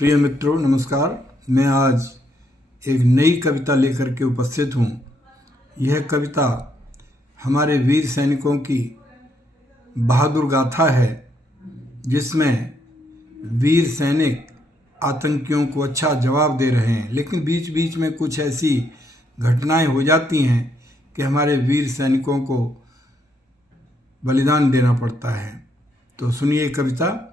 प्रिय मित्रों नमस्कार। मैं आज एक नई कविता लेकर के उपस्थित हूँ। यह कविता हमारे वीर सैनिकों की बहादुर गाथा है, जिसमें वीर सैनिक आतंकियों को अच्छा जवाब दे रहे हैं, लेकिन बीच बीच में कुछ ऐसी घटनाएं हो जाती हैं कि हमारे वीर सैनिकों को बलिदान देना पड़ता है। तो सुनिए कविता।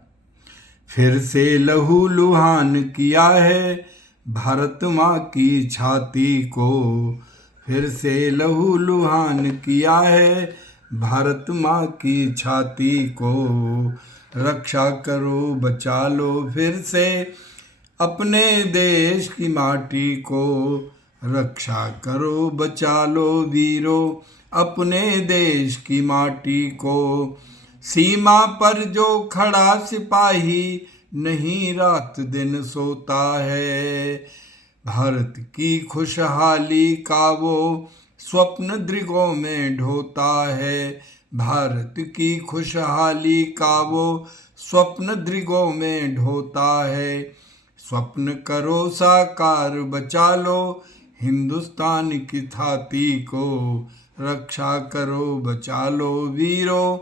फिर से लहू लुहान किया है भारत माँ की छाती को, फिर से लहू लुहान किया है भारत माँ की छाती को। रक्षा करो बचा लो फिर से अपने देश की माटी को, रक्षा करो बचा लो वीरों अपने देश की माटी को। सीमा पर जो खड़ा सिपाही नहीं रात दिन सोता है, भारत की खुशहाली का वो स्वप्न दृगों में ढोता है, भारत की खुशहाली का वो स्वप्न दृगों में ढोता है। स्वप्न करो साकार बचा लो हिंदुस्तान की थाती को, रक्षा करो बचा लो वीरों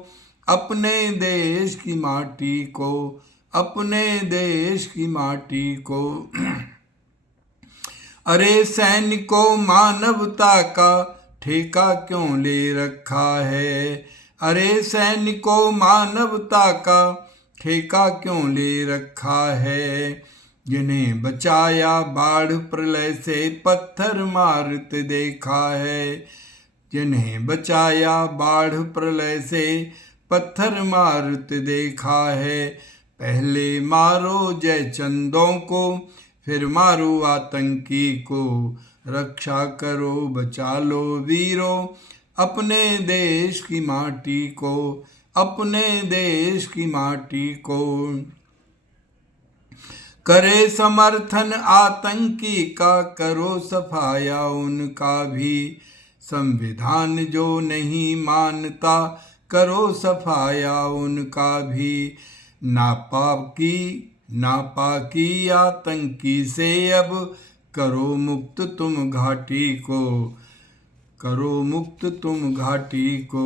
अपने देश की माटी को, अपने देश की माटी को। अरे सैनिकों मानवता का ठेका क्यों ले रखा है, अरे सैनिकों मानवता का ठेका क्यों ले रखा है। जिन्हें बचाया बाढ़ प्रलय से पत्थर मारते देखा है, जिन्हें बचाया बाढ़ प्रलय से पत्थर मारते देखा है। पहले मारो जयचंदों को फिर मारो आतंकी को, रक्षा करो बचा लो वीरों अपने देश की माटी को, अपने देश की माटी को। करे समर्थन आतंकी का करो सफाया उनका भी, संविधान जो नहीं मानता करो सफाया उनका भी। नापाकी आतंकी से अब करो मुक्त तुम घाटी को, करो मुक्त तुम घाटी को।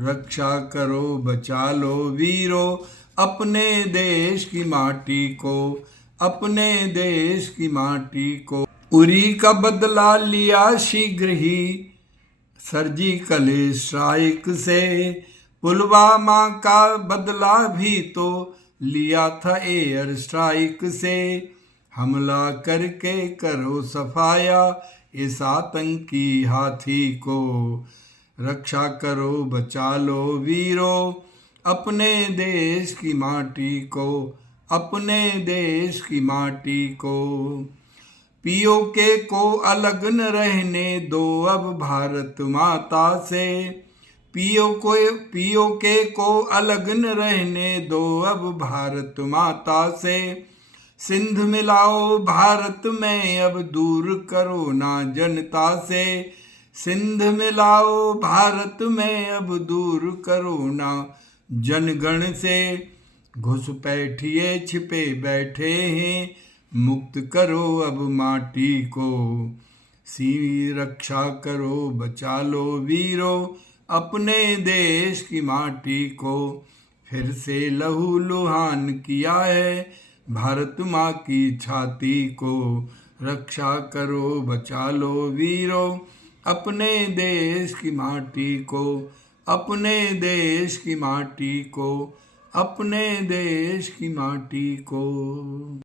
रक्षा करो बचा लो वीरों अपने देश की माटी को, अपने देश की माटी को। उरी का बदला लिया शीघ्र ही सर्जिकल स्ट्राइक से, पुलवामा का बदला भी तो लिया था एयर स्ट्राइक से। हमला करके करो सफाया इस आतंकी हाथी को, रक्षा करो बचा लो वीरों अपने देश की माटी को, अपने देश की माटी को। पीओके को अलग न रहने दो अब भारत माता से, पीओके को अलग न रहने दो अब भारत माता से। सिंध मिलाओ भारत में अब दूर करो ना जनता से, सिंध मिलाओ भारत में अब दूर करो ना जनगण से। घुसपैठिए छिपे बैठे हैं मुक्त करो अब माटी को, रक्षा करो बचा लो वीरों अपने देश की माटी को। फिर से लहू लुहान किया है भारत माँ की छाती को, रक्षा करो बचा लो वीरों अपने देश की माटी को, अपने देश की माटी को, अपने देश की माटी को।